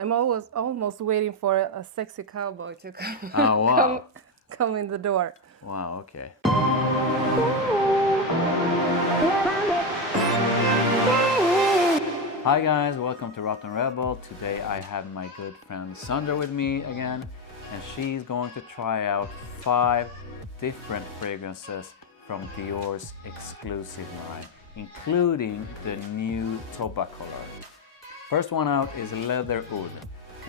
I'm almost waiting for a sexy cowboy to come, Oh, wow. come in the door. Wow, okay. Hi guys, welcome to therottenrebel. Today I have my good friend Sandra with me again, and she's going to try out 5 different fragrances from Dior's exclusive line, including the new Tobacolor. First one out is Leather Oud.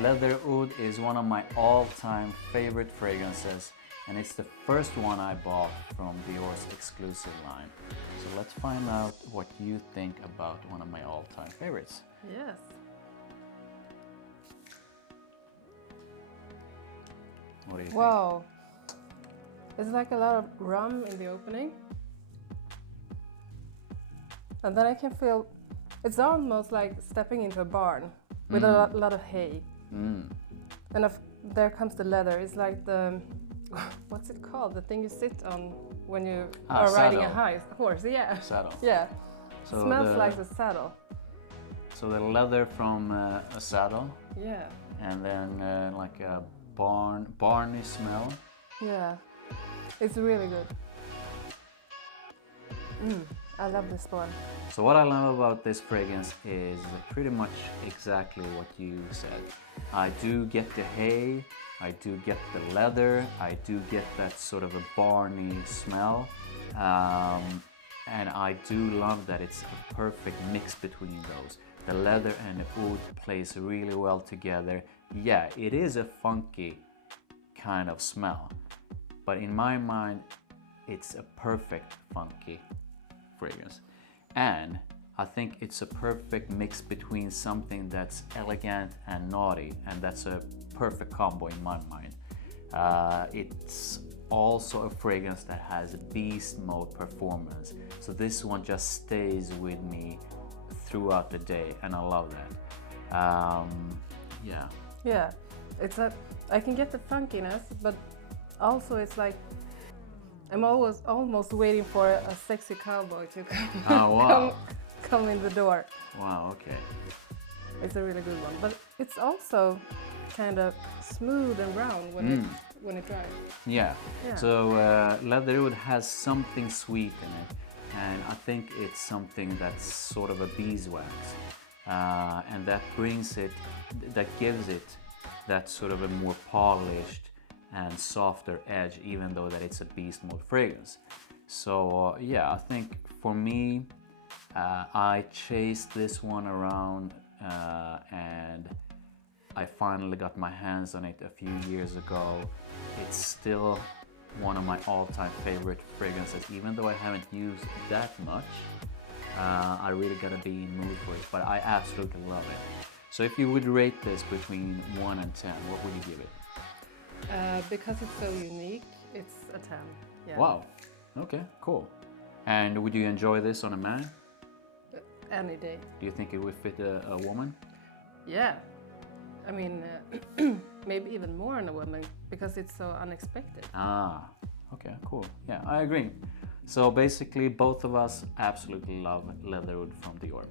Leather Oud is one of my all-time favorite fragrances, and it's the first one I bought from Dior's exclusive line. So let's find out what you think about one of my all-time favorites. Yes. What do you Wow. It's like a lot of rum in the opening. And then I can feel, it's almost like stepping into a barn with a lot of hay. think? And there comes the leather. It's like the, what's it called? The thing you sit on when you are riding a horse. Yeah. Saddle. Yeah. So Smells like the saddle. So the leather from a saddle, Yeah. and then like a barny smell. Yeah. It's really good. I love this one. So what I love about this fragrance is pretty much exactly what you said. I do get the hay, I do get the leather, I do get that sort of a barny smell, and I do love that it's a perfect mix between those. The leather and the oud plays really well together. Yeah, it is a funky kind of smell, but in my mind it's a perfect funky fragrance, and I think it's a perfect mix between something that's elegant and naughty, and that's a perfect combo in my mind. It's also a fragrance that has a beast mode performance, so this one just stays with me throughout the day, and I love that. Yeah. I can get the funkiness, but also it's like I'm almost waiting for a sexy cowboy to come, Oh, wow. come in the door. Wow, okay. It's a really good one, but it's also kind of smooth and round when it dries. Yeah. Yeah. So Leather Oud has something sweet in it, and I think it's something that's sort of a beeswax, and that gives it that sort of a more polished and softer edge, even though that it's a beast mode fragrance. So yeah, I think for me, I chased this one around and I finally got my hands on it a few years ago. It's still one of my all-time favorite fragrances, even though I haven't used that much. I really gotta be in mood for it, but I absolutely love it. So if you would rate this between 1 and 10, what would you give it? Because it's so unique, it's a 10. Yeah. Wow. Okay, cool. And would you enjoy this on a man? Any day. Do you think it would fit a woman? Yeah. I mean, maybe even more in a woman because it's so unexpected. Ah, okay, cool. Yeah, I agree. So basically, both of us absolutely love Leather Oud from Dior.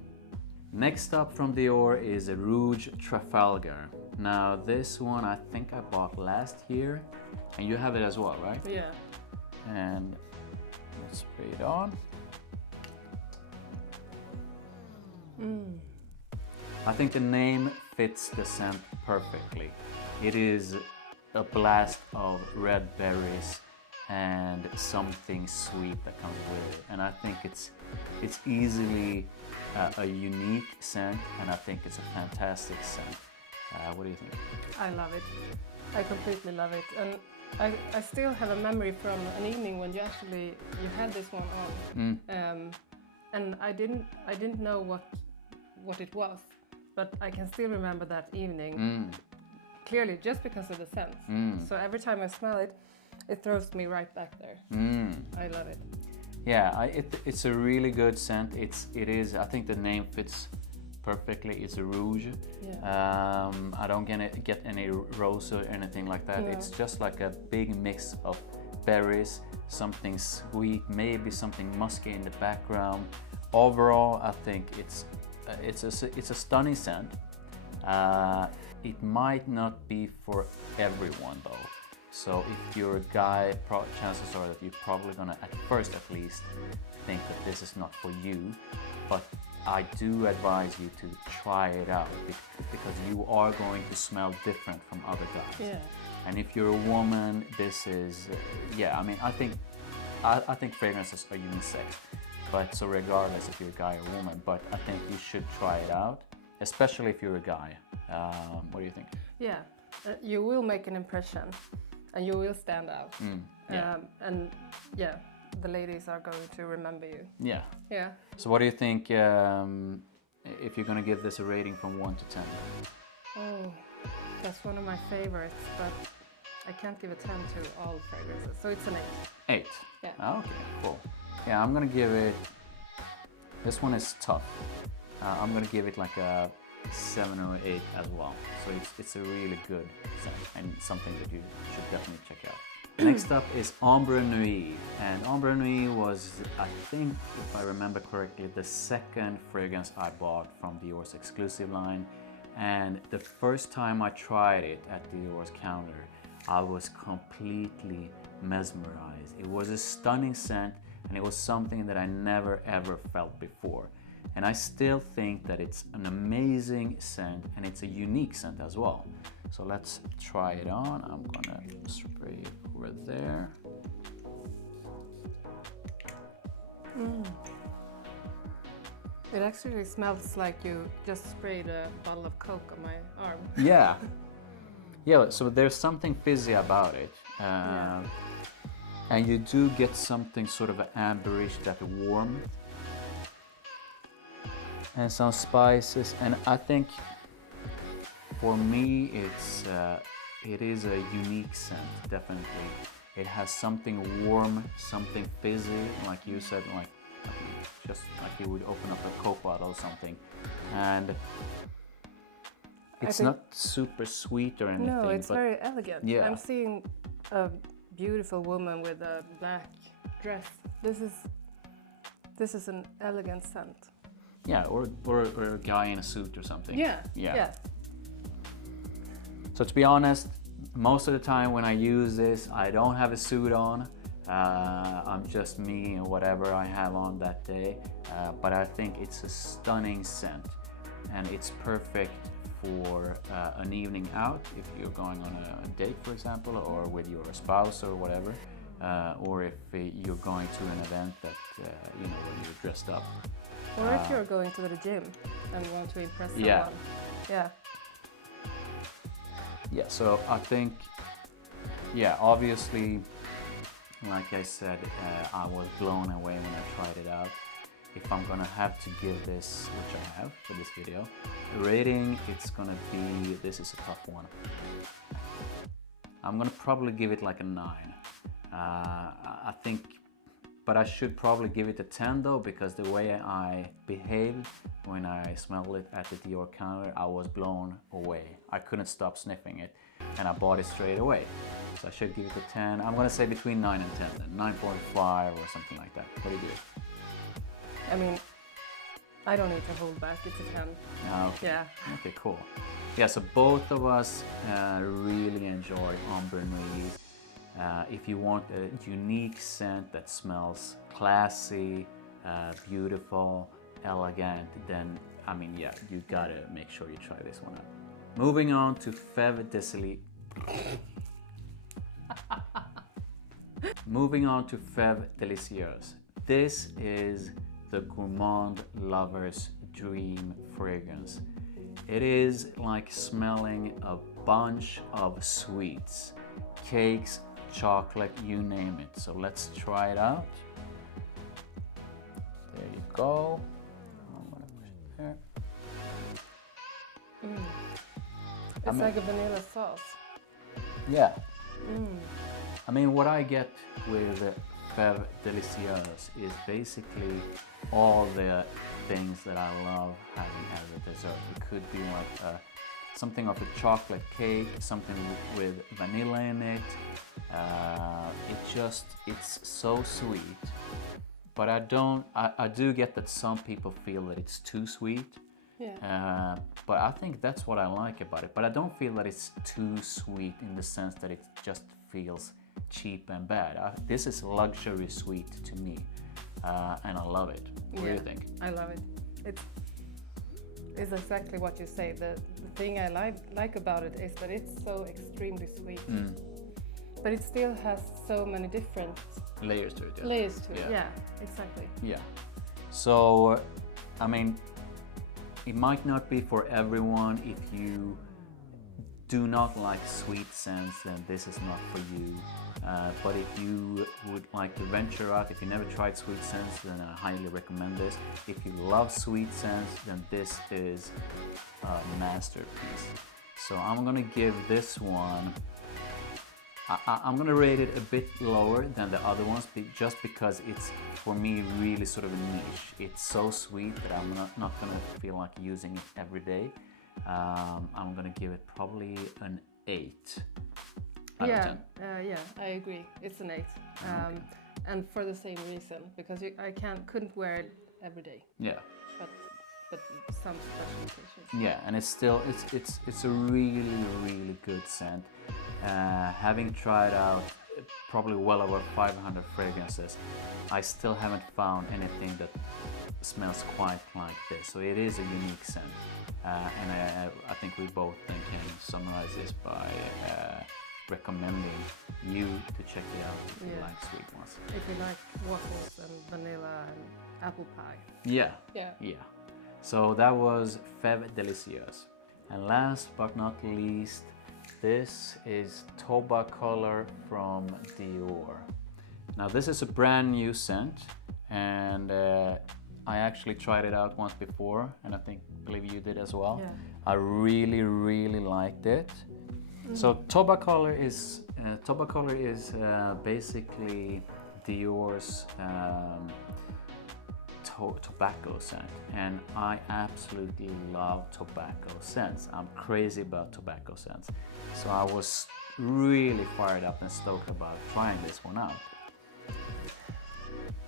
Next up from Dior is a Rouge Trafalgar. Now this one I think I bought last year, and you have it as well, right? Yeah. And let's spray it on. I think the name fits the scent perfectly. It is a blast of red berries and something sweet that comes with it, and I think it's easily a unique scent, and I think it's a fantastic scent. What do you think? I love it. I completely love it, and I still have a memory from an evening when you had this one on, and I didn't know what it was, but I can still remember that evening clearly just because of the scent. So every time I smell it, it throws me right back there. I love it. Yeah, it's a really good scent. It is. I think the name fits perfectly. It's a rouge. Yeah. I don't get any rose or anything like that. No. It's just like a big mix of berries, something sweet, maybe something musky in the background. Overall, I think it's a stunning scent. it might not be for everyone though. So if you're a guy, chances are that you're probably gonna, at first at least, think that this is not for you. But I do advise you to try it out because you are going to smell different from other guys. Yeah. And if you're a woman, this is, yeah, I mean, I think fragrances are unisex. But so regardless if you're a guy or woman, but I think you should try it out, especially if you're a guy. What do you think? Yeah, you will make an impression and you will stand out. Yeah. And yeah, the ladies are going to remember you. Yeah. Yeah. So what do you think if you're going to give this a rating from 1 to 10? Oh, that's one of my favorites, but I can't give a 10 to all fragrances, so it's an 8. 8? Yeah. Oh, okay, cool. Yeah, I'm going to give it, this one is tough. I'm going to give it like a 7 or 8 as well. So it's a really good scent and something that you should definitely check out. Next up is Ambre Nuit, and Ambre Nuit was, I think, if I remember correctly, the second fragrance I bought from Dior's exclusive line. And the first time I tried it at Dior's counter, I was completely mesmerized. It was a stunning scent, and it was something that I never ever felt before. And I still think that it's an amazing scent, and it's a unique scent as well. So let's try it on. I'm gonna spray it over there. It actually smells like you just sprayed a bottle of Coke on my arm. Yeah. Yeah, so there's something fizzy about it. Yeah. And you do get something sort of amberish, that warmth. And some spices. And I think for me it is a unique scent, definitely. It has something warm, something fizzy, like you said, like just like you would open up a Coke bottle or something. And it's not super sweet or anything. No, it's very elegant. Yeah. I'm seeing a beautiful woman with a black dress. This is an elegant scent. Yeah, or a guy in a suit or something. Yeah. Yeah. So to be honest, most of the time when I use this, I don't have a suit on. I'm just me and whatever I have on that day. But I think it's a stunning scent, and it's perfect for an evening out if you're going on a date, for example, or with your spouse or whatever, or if you're going to an event that you know, when you're dressed up. Or if you're going to the gym and want to impress someone. Yeah. Yeah. Yeah, so I think, yeah, obviously, like I said, I was blown away when I tried it out. If I'm gonna have to give this, which I have for this video, a rating, it's gonna be, this is a tough one. I'm gonna probably give it like a 9. I think, but I should probably give it a 10 though, because the way I behaved when I smelled it at the Dior counter, I was blown away. I couldn't stop sniffing it, and I bought it straight away. So I should give it a 10. I'm gonna say between 9 and 10 then, 9.5 or something like that. What do you do? I mean, I don't need to hold back. It's a 10. Okay. Yeah. Okay, cool. Yeah, so both of us really enjoyed Ambre Nuit. If you want a unique scent that smells classy, beautiful, elegant, then, I mean, yeah, you gotta make sure you try this one out. Moving on to Fève Délicieuse. Moving on to Fève Délicieuse. This is the gourmand lover's dream fragrance. It is like smelling a bunch of sweets, cakes, chocolate, you name it. So let's try it out. There you go. I'm gonna push it there. It's like a vanilla sauce. Yeah. I mean, what I get with Fève Délicieuse is basically all the things that I love having as a dessert. It could be like something of a chocolate cake, something with vanilla in it. It's so sweet. But I do get that some people feel that it's too sweet. But I think that's what I like about it. But I don't feel that it's too sweet in the sense that it just feels cheap and bad. This is luxury sweet to me, and I love it. What do you think? I love it. It's exactly what you say. The thing I like about it is that it's so extremely sweet, but it still has so many different layers to it. Layers to it. Yeah, exactly. Yeah. So, I mean, it might not be for everyone. If you do not like sweet scents, then this is not for you. But if you would like to venture out, if you never tried sweet scents, then I highly recommend this. If you love sweet scents, then this is a masterpiece. So I'm gonna give this one, I'm gonna rate it a bit lower than the other ones, just because it's, for me, really sort of a niche. It's so sweet that I'm not gonna feel like using it every day. I'm gonna give it probably an 8 out of 10. Yeah, I agree. It's an 8, Okay. and for the same reason, because I couldn't wear it every day. Yeah. But some special occasions. Yeah, and it's still it's a really good scent. Having tried out probably well over 500 fragrances, I still haven't found anything that smells quite like this. So it is a unique scent, and I think we both can summarize this by recommending you to check it out if you like sweet ones. If you like waffles and vanilla and apple pie. Yeah. Yeah. Yeah. So that was Fève Délicieuse. And last but not least, this is Tobacolor from Dior. Now this is a brand new scent, and I actually tried it out once before, and I believe you did as well. Yeah. I really liked it. So Tobacolor is basically Dior's tobacco scent, and I absolutely love tobacco scents. I'm crazy about tobacco scents, so I was really fired up and stoked about trying this one out.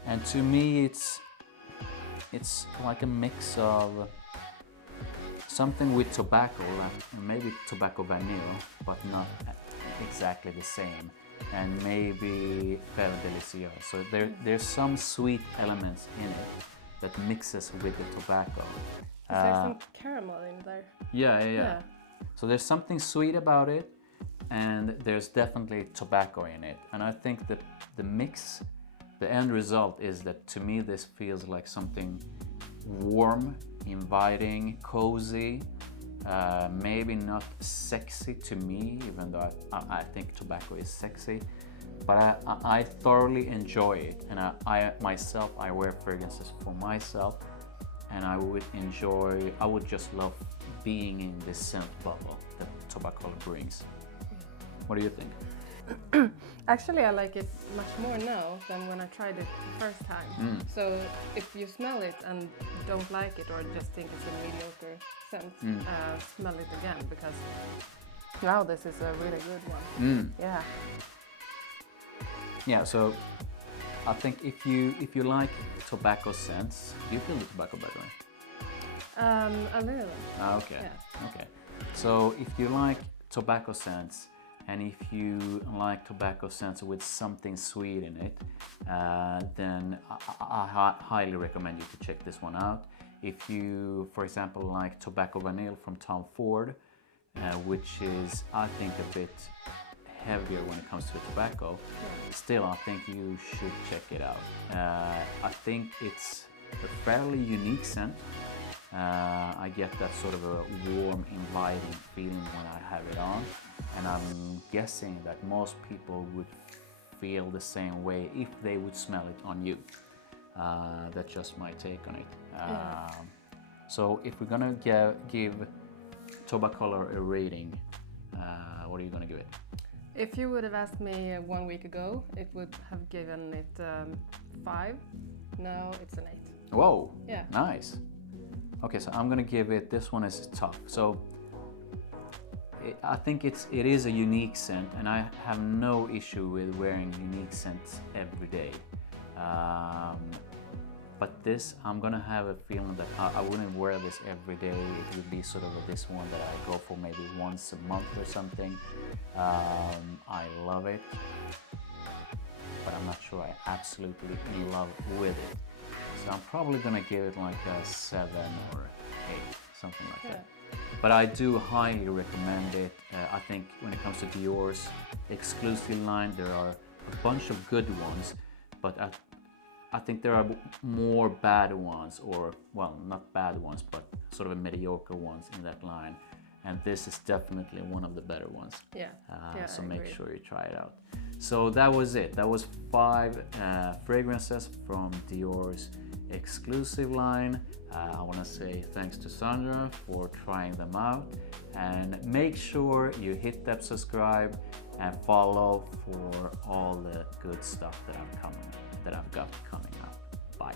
And to me, it's like a mix of something with tobacco, like maybe tobacco vanilla, but not exactly the same, and maybe Fève Délicieuse. So there's some sweet elements in it that mixes with the tobacco. Is there some caramel in there? Yeah. So there's something sweet about it, and there's definitely tobacco in it. And I think that the mix, the end result is that, to me, this feels like something warm, inviting, cozy, maybe not sexy to me, even though I think tobacco is sexy. But I thoroughly enjoy it, and I myself wear fragrances for myself, and I would just love being in this scent bubble that Tobacolor brings. What do you think? Actually, I like it much more now than when I tried it the first time. So if you smell it and don't like it, or just think it's a mediocre scent, smell it again, because now this is a really good one. Yeah. Yeah, so I think if you like tobacco scents, do you feel the tobacco, by the way? A little. Okay. Yeah. Okay. So if you like tobacco scents, and if you like tobacco scents with something sweet in it, then I highly recommend you to check this one out. If you, for example, like Tobacco Vanille from Tom Ford, which is, I think, a bit heavier when it comes to tobacco, still I think you should check it out. I think it's a fairly unique scent. I get that sort of a warm, inviting feeling when I have it on, and I'm guessing that most people would feel the same way if they would smell it on you. That's just my take on it. So if we're gonna give Tobacolor a rating, what are you gonna give it? If you would have asked me 1 week ago, it would have given it 5. Now it's an 8. Whoa! Yeah. Nice. Okay, so I'm gonna give it. This one is tough. So I think it is a unique scent, and I have no issue with wearing unique scents every day. But this, I'm gonna have a feeling that I wouldn't wear this every day. It would be sort of this one that I go for maybe once a month or something. I love it, but I'm not sure I absolutely in love with it. So I'm probably gonna give it like a 7 or 8, something like that. But I do highly recommend it. I think when it comes to Dior's exclusive line, there are a bunch of good ones, but I think there are more bad ones, or well, not bad ones, but sort of mediocre ones in that line. And this is definitely one of the better ones. So make sure you try it out. So that was it. That was 5 fragrances from Dior's exclusive line. I want to say thanks to Sandra for trying them out, and make sure you hit that subscribe and follow for all the good stuff that I've got coming out. Bye.